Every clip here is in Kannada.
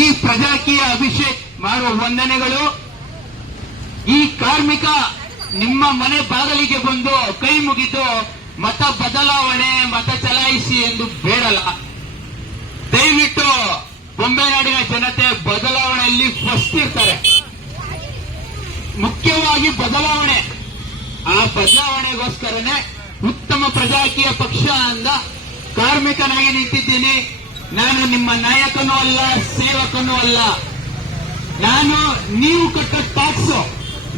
ಈ ಪ್ರಜಾಕೀಯ ಅಭಿಷೇಕ್ ಮಾಡುವ ವಂದನೆಗಳು, ಈ ಕಾರ್ಮಿಕ ನಿಮ್ಮ ಮನೆ ಬಾಗಿಲಿಗೆ ಬಂದು ಕೈ ಮುಗಿದು ಮತ ಬದಲಾವಣೆ, ಮತ ಚಲಾಯಿಸಿ ಎಂದು ಬೇಡಲ್ಲ. ದಯವಿಟ್ಟು ಬೊಂಬೆನಾಡಿನ ಜನತೆ ಬದಲಾವಣೆಯಲ್ಲಿ ಫಸ್ಟ್ ಇರ್ತಾರೆ. ಮುಖ್ಯವಾಗಿ ಬದಲಾವಣೆ. ಆ ಬದಲಾವಣೆಗೋಸ್ಕರನೇ ಉತ್ತಮ ಪ್ರಜಾಕೀಯ ಪಕ್ಷ ಅಂದ ಕಾರ್ಮಿಕನಾಗಿ ನಿಂತಿದ್ದೀನಿ. ನಾನು ನಿಮ್ಮ ನಾಯಕನೂ ಅಲ್ಲ, ಸೇವಕನೂ ಅಲ್ಲ. ನಾನು ನೀವು ಕಟ್ಟೋ ಟ್ಯಾಕ್ಸ್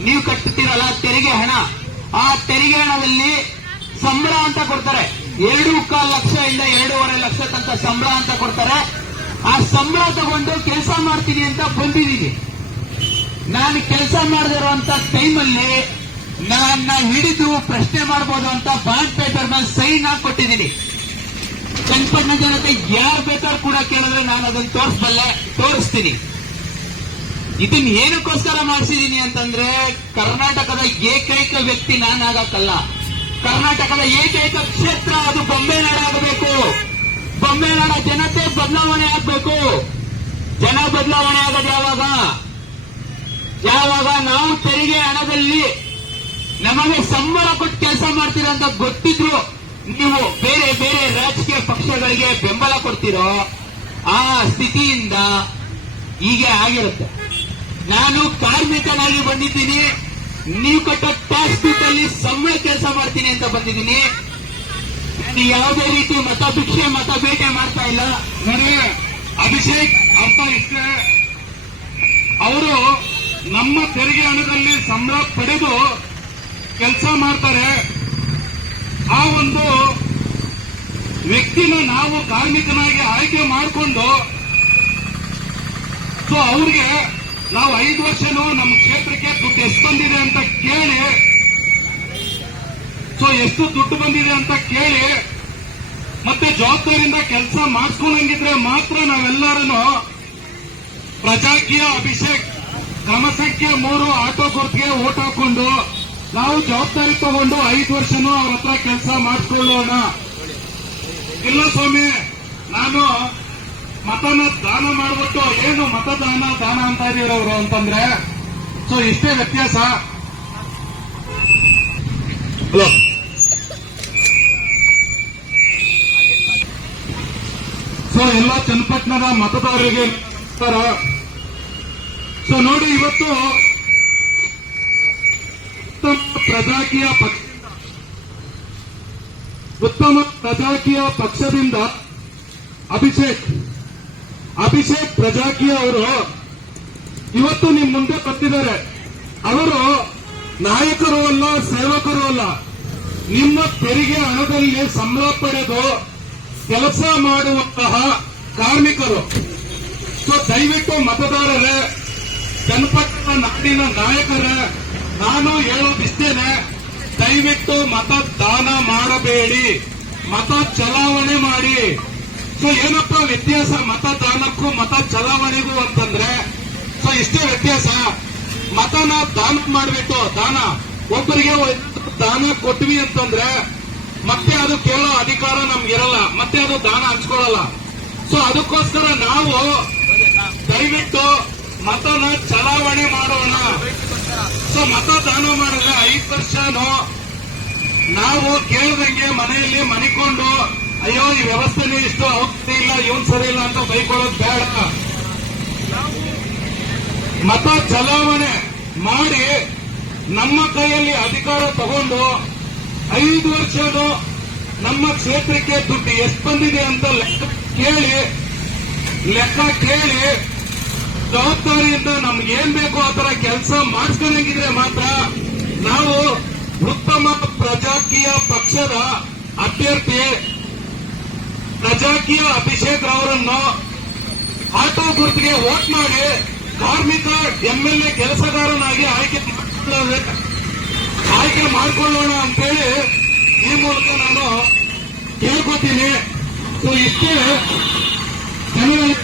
ನೀವು ಕಟ್ಟುತ್ತೀರಲ್ಲ, ತೆರಿಗೆ ಹಣ. ಆ ತೆರಿಗೆ ಹಣದಲ್ಲಿ ಸಂಬಳ ಅಂತ ಕೊಡ್ತಾರೆ. ಎರಡು ಕಾಲ್ ಲಕ್ಷ ಇಂದ ಎರಡೂವರೆ ಲಕ್ಷ ತನಕ ಸಂಬಳ ಅಂತ ಕೊಡ್ತಾರೆ. ಆ ಸಂಬಳ ತಗೊಂಡು ಕೆಲಸ ಮಾಡ್ತೀನಿ ಅಂತ ಬಂದಿದ್ದೀನಿ. ನಾನು ಕೆಲಸ ಮಾಡದಿರುವಂತ ಟೈಮಲ್ಲಿ ನನ್ನ ಹಿಡಿದು ಪ್ರಶ್ನೆ ಮಾಡಬಹುದು ಅಂತ ಬಾಂಡ್ ಪೇಪರ್ ಮೇಲೆ ಸೈನ್ ಹಾಕಿ ಕೊಟ್ಟಿದ್ದೀನಿ ಚನ್ನಪಟ್ಟಣ ಜನತೆ ಯಾರು ಬೇಕಾದ್ರೂ ಕೂಡ ಕೇಳಿದ್ರೆ ನಾನು ಅದನ್ನು ತೋರಿಸಬಲ್ಲೆ, ತೋರಿಸ್ತೀನಿ. ಇದನ್ನ ಏನಕ್ಕೋಸ್ಕರ ಮಾಡಿಸಿದೀನಿ ಅಂತಂದ್ರೆ, ಕರ್ನಾಟಕದ ಏಕೈಕ ವ್ಯಕ್ತಿ ನಾನಾಗಕ್ಕಲ್ಲ. ಕರ್ನಾಟಕದ ಏಕೈಕ ಕ್ಷೇತ್ರ ಅದು ಬೊಂಬೆನಾಡಾಗಬೇಕು ಬೊಂಬೆನಾಡ ಜನತೆ ಬದಲಾವಣೆ ಆಗಬೇಕು. ಜನ ಬದಲಾವಣೆ ಆಗದೆ ಯಾವಾಗ? ಯಾವಾಗ ನಾವು ತೆರಿಗೆ ಹಣದಲ್ಲಿ ನಮಗೆ ಸಂಬಳ ಕೊಟ್ಟು ಕೆಲಸ ಮಾಡ್ತೀರ ಅಂತ ಗೊತ್ತಿದ್ರು ನೀವು ಬೇರೆ ಬೇರೆ ರಾಜಕೀಯ ಪಕ್ಷಗಳಿಗೆ ಬೆಂಬಲ ಕೊಡ್ತೀರೋ ಆ ಸ್ಥಿತಿಯಿಂದ ಹೀಗೆ ಆಗಿರುತ್ತೆ. ನಾನು ಕಾರ್ಮಿಕನಾಗಿ ಬಂದಿದ್ದೀನಿ, ನೀವು ಕೊಟ್ಟ ಟ್ಯಾಕ್ಸ್ ದುಡ್ಡಲ್ಲಿ ಸಂಬಳ ಕೆಲಸ ಮಾಡ್ತೀನಿ ಅಂತ ಬಂದಿದ್ದೀನಿ. ಯಾವುದೇ ರೀತಿ ಮತ ಭಿಕ್ಷೆ ಮತ ಬೇಟೆ ಮಾಡ್ತಾ ಇಲ್ಲ. ನನಗೆ ಅಭಿಷೇಕ್ ಅರ್ಥ ಇಷ್ಟೇ. ಅವರು ನಮ್ಮ ತೆರಿಗೆ ಹಣದಲ್ಲಿ ಸಂಬಳ ಪಡೆದು ಕೆಲಸ ಮಾಡ್ತಾರೆ. ಆ ಒಂದು ವ್ಯಕ್ತಿನ ನಾವು ಕಾರ್ಮಿಕನಾಗಿ ಆಯ್ಕೆ ಮಾಡಿಕೊಂಡು, ಸೊ ಅವ್ರಿಗೆ ನಾವು ಐದು ವರ್ಷನೂ ನಮ್ಮ ಕ್ಷೇತ್ರಕ್ಕೆ ದುಡ್ಡು ಎಷ್ಟು ಬಂದಿದೆ ಅಂತ ಕೇಳಿ, ಸೊ ಎಷ್ಟು ದುಡ್ಡು ಬಂದಿದೆ ಅಂತ ಕೇಳಿ, ಮತ್ತೆ ಜವಾಬ್ದಾರಿಯಿಂದ ಕೆಲಸ ಮಾಡಿಸ್ಕೊಂಡಂಗಿದ್ರೆ ಮಾತ್ರ ನಾವೆಲ್ಲರೂ ಪ್ರಜಾಕೀಯ ಅಭಿಷೇಕ್ ಕ್ರಮ ಸಂಖ್ಯೆ ಮೂರು ಆಟೋ ಗುರ್ತಿಗೆ ಓಟ್ ಹಾಕೊಂಡು ನಾವು ಜವಾಬ್ದಾರಿ ತಗೊಂಡು ಐದು ವರ್ಷನೂ ಅವ್ರ ಹತ್ರ ಕೆಲಸ ಮಾಡಿಸ್ಕೊಳ್ಳೋಣ ಇಲ್ಲ ಸ್ವಾಮಿ, ನಾನು ಮತನ ದಾನ ಮಾಡ್ಬಿಟ್ಟು ಏನು ಮತದಾನ ದಾನ ಅಂತ ಇದ್ದೀರವರು ಅಂತಂದ್ರೆ, ಸೊ ಇಷ್ಟೇ ವ್ಯತ್ಯಾಸ? ಹಲೋ. ಸೊ ಎಲ್ಲ ಚನ್ನಪಟ್ಟಣದ ಮತದಾರರಿಗೆ ಸೊ ನೋಡಿ, ಇವತ್ತು ಪ್ರಜಾಕೀಯ ಪಕ್ಷ ಉತ್ತಮ ಪ್ರಜಾಕೀಯ ಪಕ್ಷದಿಂದ ಅಭಿಷೇಕ್ ಅಭಿಷೇಕ್ ಪ್ರಜಾಕೀಯ ಅವರು ಇವತ್ತು ನಿಮ್ ಮುಂದೆ ಬರ್ತಿದ್ದಾರೆ. ಅವರು ನಾಯಕರು ಅಲ್ಲ, ಸೇವಕರು ಅಲ್ಲ. ನಿಮ್ಮ ತೆರಿಗೆ ಹಣದಲ್ಲಿ ಸಂಬಳ ಪಡೆದು ಕೆಲಸ ಮಾಡುವಂತಹ ಕಾರ್ಮಿಕರು. ಸೊ ದಯವಿಟ್ಟು ಮತದಾರರೇ ಜನಪದ ನಾಡಿನ ನಾಯಕರೇ ನಾನು ಹೇಳೋದಿಷ್ಟೇನೆ, ದಯವಿಟ್ಟು ಮತದಾನ ಮಾಡಬೇಡಿ. ಮತ ಚಲಾವಣೆ ಮಾಡಿ. ಸೊ ಏನಪ್ಪ ವ್ಯತ್ಯಾಸ ಮತದಾನಕ್ಕೂ ಮತ ಚಲಾವಣೆಗೂ ಅಂತಂದ್ರೆ ಸೊ ಇಷ್ಟೇ ವ್ಯತ್ಯಾಸ. ಮತನ ದಾನ ಮಾಡ್ಬಿಟ್ಟು, ದಾನ. ಒಬ್ಬರಿಗೆ ದಾನ ಕೊಟ್ವಿ ಅಂತಂದ್ರೆ, ಮತ್ತೆ ಅದು ಕೇಳೋ ಅಧಿಕಾರ ನಮ್ಗಿರಲ್ಲ, ಮತ್ತೆ ಅದು ದಾನ ಹಂಚ್ಕೊಳ್ಳಲ್ಲ. ಸೊ ಅದಕ್ಕೋಸ್ಕರ ನಾವು ದಯವಿಟ್ಟು ಮತನ ಚಲಾವಣೆ ಮಾಡೋಣ. ಸೊ ಮತದಾನ ಮಾಡಿದ್ರೆ ಐದು ವರ್ಷನೂ ನಾವು ಕೇಳಿದಂಗೆ ಮನೆಯಲ್ಲಿ ಮನಿಕೊಂಡು, ಅಯ್ಯೋ, ಈ ವ್ಯವಸ್ಥೆನೇ ಇಷ್ಟು ಔಷಧಿ ಇಲ್ಲ, ಇವನ್ ಸರಿ ಇಲ್ಲ ಅಂತ ಬೈಕೊಳ್ಳೋದು ಬೇಡ. ಮತ ಚಲಾವಣೆ ಮಾಡಿ ನಮ್ಮ ಕೈಯಲ್ಲಿ ಅಧಿಕಾರ ತಗೊಂಡು ಐದು ವರ್ಷನೂ ನಮ್ಮ ಕ್ಷೇತ್ರಕ್ಕೆ ದುಡ್ಡು ಎಷ್ಟು ಬಂದಿದೆ ಅಂತ ಲೆಕ್ಕ ಕೇಳಿ ಲೆಕ್ಕ ಕೇಳಿ ಜವಾಬ್ದಾರಿಯಿಂದ ನಮ್ಗೆ ಏನ್ ಬೇಕೋ ಆ ತರ ಕೆಲಸ ಮಾಡಿಸ್ಕೊಂಡಂಗಿದ್ರೆ ಮಾತ್ರ ನಾವು ಉತ್ತಮ ಪ್ರಜಾಕೀಯ ಪಕ್ಷದ ಅಭ್ಯರ್ಥಿ ಪ್ರಜಾಕೀಯ ಅಭಿಷೇಕ್ ಅವರನ್ನು ಆಟೋ ಗುರುತಿಗೆ ವೋಟ್ ಮಾಡಿ ಕಾರ್ಮಿಕ ಎಂಎಲ್ಎ ಕೆಲಸಗಾರನಾಗಿ ಆಯ್ಕೆ ಆಯ್ಕೆ ಮಾಡಿಕೊಳ್ಳೋಣ ಅಂತೇಳಿ ಈ ಮೂಲಕ ನಾನು ಕೇಳ್ಕೊತೀನಿ. ಸೊ ಇಷ್ಟೇ. ಜನರಲ್ಲಿ